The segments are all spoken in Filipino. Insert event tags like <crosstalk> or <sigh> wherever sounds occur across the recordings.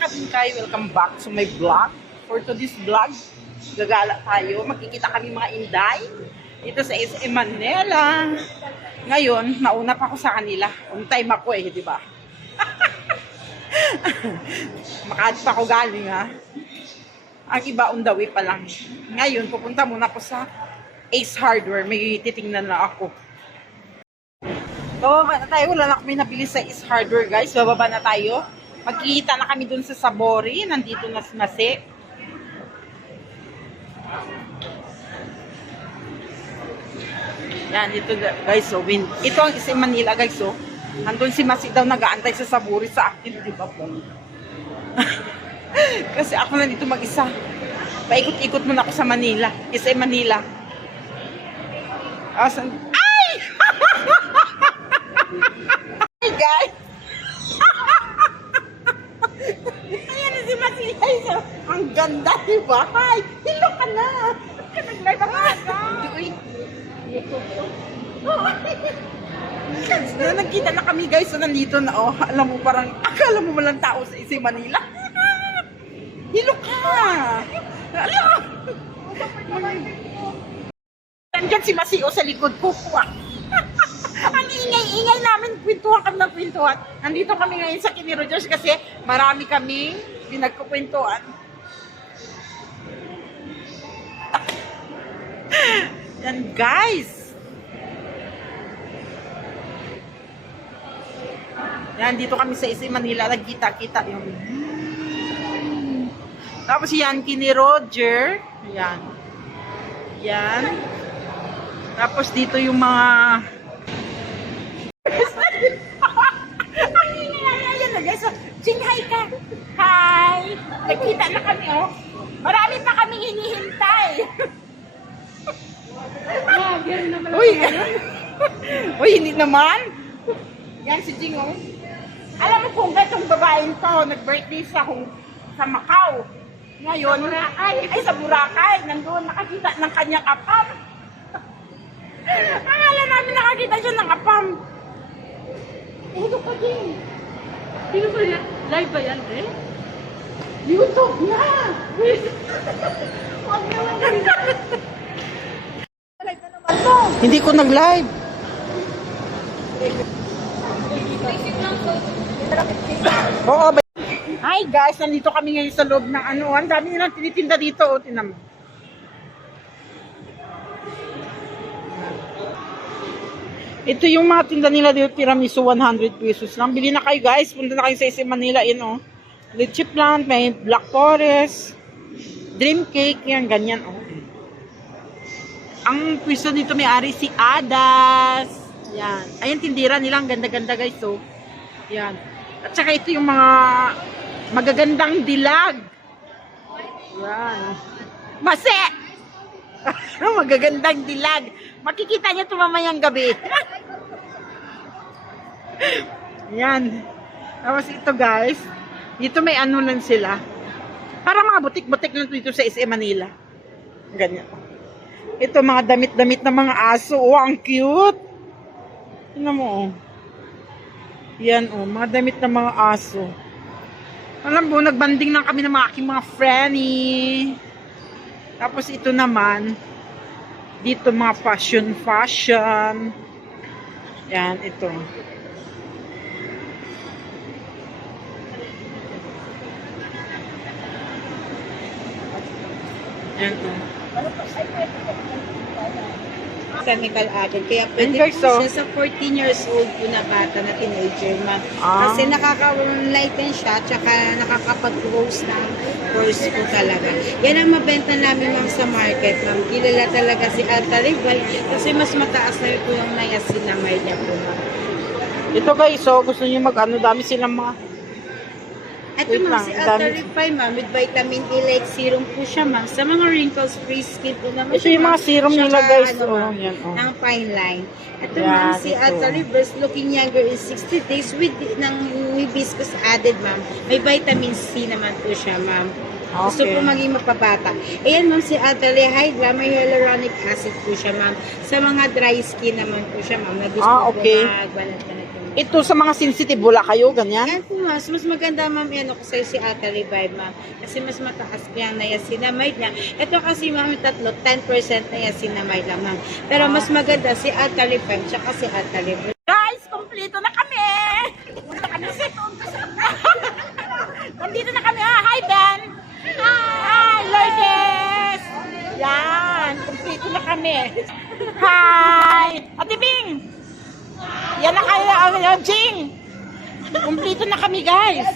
Kabingkay, welcome back to my vlog. For today's vlog, gagala tayo. Magkikita kami mga inday dito sa SM Manila. Ngayon, nauna pa ako sa kanila. On time ako eh, di ba? <laughs> Makad pa ako galing ha. Ang iba on the way pa lang. Ngayon, pupunta muna ako sa Ace Hardware. May titingnan na ako. Bababa na tayo. Wala na kami nabili sa Ace Hardware, guys. Bababa na tayo. Magkikita na kami dun sa Sabori. Nandito na si Mase. Yan, dito guys. So, win. Ito ang isa Manila, guys. So, nandun si Masi daw nag-aantay sa Sabori sa akin. Di ba po? <laughs> Kasi ako na dito mag-isa. Paikot-ikot muna ako sa Manila. Isa Manila. Asan? Ay! <laughs> Hey guys! Ayan Masilay. So, ang ganda, di ba? Hi! Hello ka na! Nag-live ako na. Uy. Na nagkita na kami guys, so nandito na oh. Alam mo parang, akala mo walang tao sa Isay Manila. Hello ka! Alam! Nandyan si Masio sa likod ko. <laughs> Ang ingay-ingay namin, kwentuhan kami ng kwentuhan. Nandito kami ngayon sa Kini Rogers kasi marami kaming pinagkukwentuhan. <laughs> Yan guys! Yan, dito kami sa Isay Manila, nagkita-kita yung... Tapos yan, kini Roger. Yan. Yan. Tapos dito yung mga... Ang ingay yan na guys. So, Jing, hi ka. Hi. Nagkita na kami, oh. Marami pa kaming hinihintay. Uy. <laughs> Uy, hindi naman. Yan si Jing, oh. Alam mo kung gatong babaeng to, nag-birthday sa, sa Macau. Ngayon, ay, ay sa Boracay, nandun, nakakita ng kanyang apam. Akala namin nakakita siya ng apam. Ito pa din. Sino ba yan? Live ba yan, eh? YouTube na! Huwag naman. Live na naman to. Hindi ko nag-live. Oo, ba? Hi guys, nandito kami ngayon sa loob ng ano. Ang dami nilang tinitinda dito. O, tinan mo. Ito yung mga tinda nila dito, tiramisu 100 pesos lang. Bili na kayo guys, punta na kayo sa SM Manila, yun oh. Leche plant, may black forest, dream cake, yan, ganyan oh. Ang pwesto dito may ari si Adas. Yan. Ayan, tindira nila, ang ganda-ganda guys oh. Yan. At saka ito yung mga magagandang dilag. Yan. Mase! <laughs> magagandang dilag. Makikita niyo ito mamayang gabi. <laughs> Yan. Tapos ito guys, dito may ano lang sila. Para mga butik-butik lang dito sa SM Manila. Ganyan. Ito mga damit-damit ng mga aso. Oh, ang cute. Tingnan mo oh. Yan oh, mga damit ng mga aso. Alam mo, nagbanding lang kami ng mga aking mga friendly. Tapos ito naman, dito mga fashion fashion. Yan, ito. Yan, oh. chemical agent. Kaya pwede po so- siya sa 14 years old po na bata na teenager, ma'am. Ah. Kasi nakaka-enlighten siya, tsaka nakakapag-rose ng course po talaga. Yan ang mabenta namin, ma'am, sa market, ma'am. Kilala talaga si Alta Rival kasi mas mataas na yung niacinamide niya po, ma'am. Ito guys, so gusto niyo mag-ano, dami silang mga Ito, Wait ma'am, si ang Alta dami. Refine, ma'am, with vitamin E like serum po siya, ma'am. Sa mga wrinkles-free skin po naman Ito yung mga ma'am. serum nila, guys. Ano, Oh, ma'am, yan, oh. ng fine line. Ito, Yan, ma'am, si ito. Alta Reverse looking younger in 60 days with ng hibiscus added, ma'am. May vitamin C naman po siya, ma'am. Gusto Okay. po maging mapabata. Ayan, ma'am, si Alta Lehydra, may hyaluronic acid po siya, ma'am. Sa mga dry skin naman po siya, ma'am. Na gusto Ah, po okay. magbalat-balat yung Ito sa mga sensitive, wala kayo, ganyan? Mas, mas maganda ma'am yan ako sa'yo si Ate Revive ma'am. Kasi mas mataas kaya na niacinamide niya. Ito kasi ma'am tatlo, 10% na niacinamide lang ma'am. Pero mas maganda si Ate Revive tsaka si Ate Revive. Guys, kompleto na kami! Punta kami sa Nandito na kami. Ah, hi, Ben! Hi, Lourdes! Yan, kompleto na kami. Hi! Ate Bing! Yan na kayo, uh, Jing! Kompleto na kami, guys.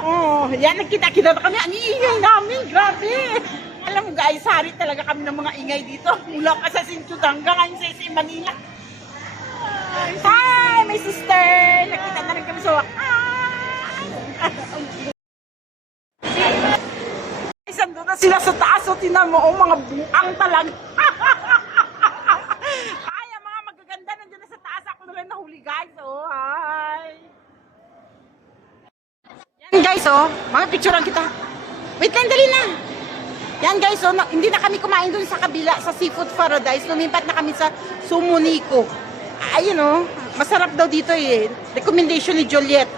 Oh, yan, nagkita-kita na kami. Ang iingay namin, grabe. Alam mo, guys, hari talaga kami ng mga ingay dito. Mula pa sa Sinchud hanggang ngayon sa SM Manila. Hi, my sister! Nakita na rin kami sa Guys, andun na sila sa taas. O, tinan mo, oh, mga buang talaga. Hi, ang mga magaganda nandiyan na sa taas. Ako na rin nahuli, guys. Oh, hi. Yan, guys, oh. Mga picturean kita. Wait lang, dali na. Yan guys, oh, na- hindi na kami kumain dun sa kabila, sa Seafood Paradise. Lumipat na kami sa Sumuniko. Ayun oh, masarap daw dito eh. Recommendation ni Juliet.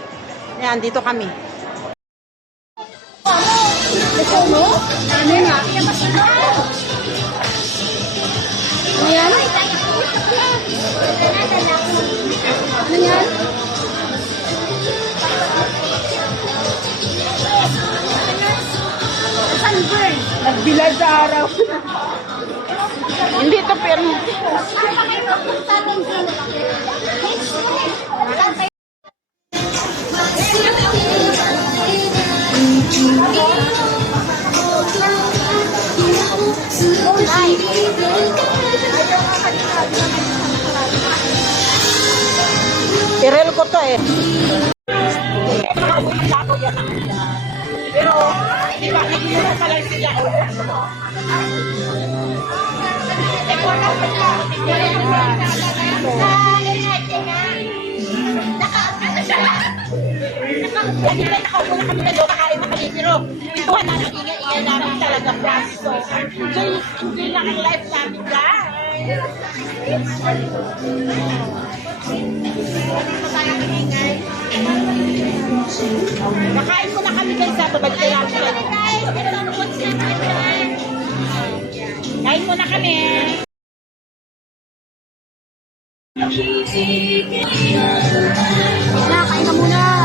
Yan, dito kami. Ano nga? Ano yan? Ano Nagbilad sa araw. hindi to pero Irel ko to eh. Pero, di ba, hindi mo pala siya. Lagi na nakaupo na kami na doon, nakain na kami, pero ito na nag-ingay-ingay namin talaga, promise. So, enjoy, enjoy lang ang life namin, guys. Nakain ko na kami guys sa babad kaya Kain mo na kami. Kain ka muna.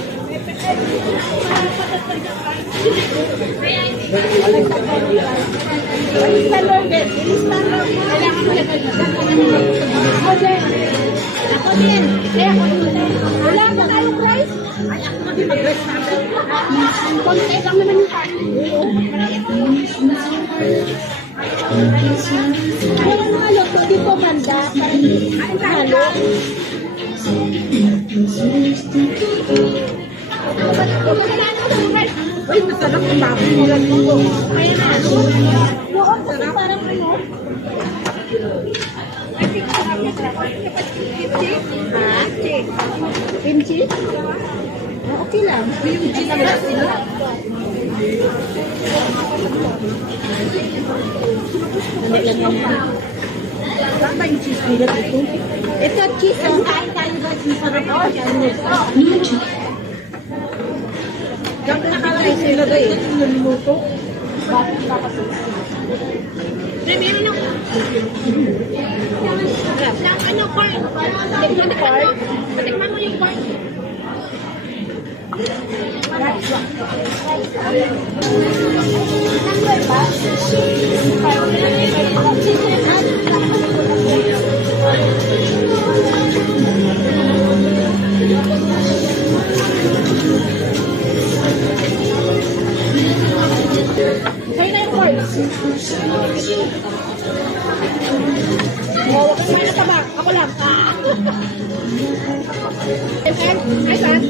Ano ang halo? Pwede po manda. Ang halo. Masarap ang baboy nila dito. Kaya na. Yung kasi parang ano. I think sarap niya. Kimchi? Ha? Kimchi? Okay lang. Yung cheese na sila. Dali lang yan. Ba yung cheese nila dito? Ito, cheese. Kain tayo guys. Masarap ako. Diyan ka nakalagay sila eh. Niluluto. Bakit? Primero ng... Lang ano, corn. Corn. Tikman mo yung corn. Sa'yo Oh, kang may nataba. Ako lang. Egg? Ay, saan?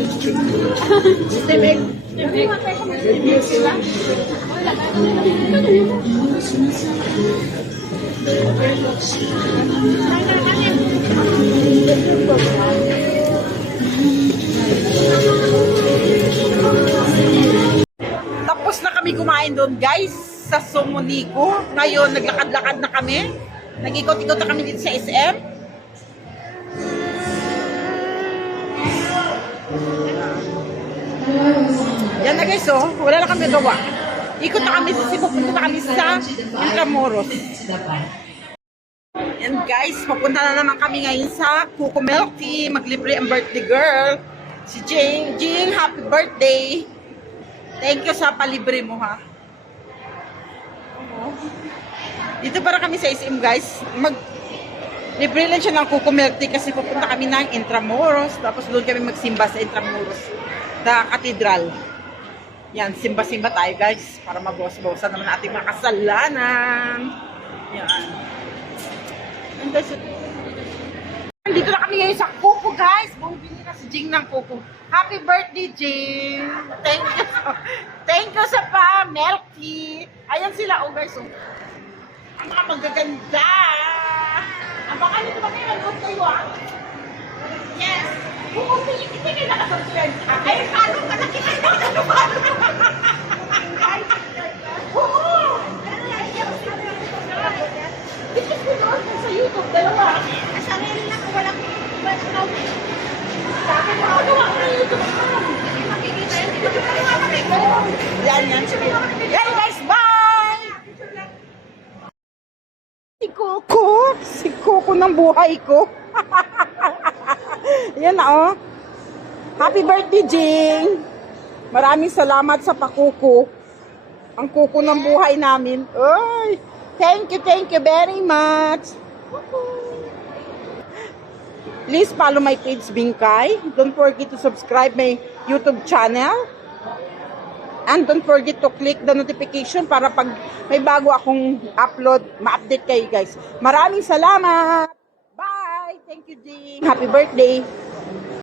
Steam egg? Tapos na kami kumain doon, guys, sa Somunico. Ngayon, naglakad-lakad na kami. Nag-ikot-ikot na kami dito sa SM. Yan na guys, oh. Wala na kami gawa. Ikot na kami sa Cebu, punta na kami sa Intramuros. Yan guys, papunta na naman kami ngayon sa Coco Milk Tea. Maglibre ang birthday girl. Si Jing. Jing, happy birthday. Thank you sa palibre mo ha. Dito para kami sa SM guys. Mag libre lang siya ng Coco Milk kasi pupunta kami ng Intramuros. Tapos doon kami magsimba sa Intramuros. The Cathedral. Yan, simba-simba tayo guys. Para mabawas-bawasan naman ating mga kasalanan. Yan. And guys, Dito na kami ngayon sa Coco, guys. Bumili na si Jing ng Coco. Happy birthday, Jing! Thank you. <laughs> Thank you sa pa, milk tea. Ayan sila, oh guys. Oh. Ang mga magaganda. Ang mga nito ba kayo? Nanood kayo, ah? Yes. Coco, hindi hindi kayo nakasubscribe. Ay, paano ka nakita nyo? Ano ba? Oo. Dito ko sa <laughs> YouTube, dalawa. Sarili lang, walang... walang Sa akin, nakagawa ko ng YouTube account. makikita yun. Dito ka nga makikita. Yan, yan. Yan, guys. Bye! Si Coco. Si Coco ng buhay ko. <laughs> yan na, oh. Happy birthday, Jing. Maraming salamat sa pakuko. Ang kuko ng buhay namin. Ay, thank you, thank you very much. Please follow my page, Bingkay. Don't forget to subscribe my YouTube channel. And don't forget to click the notification para pag may bago akong upload, ma-update kayo guys. Maraming salamat! Bye! Thank you, Jing. Happy birthday!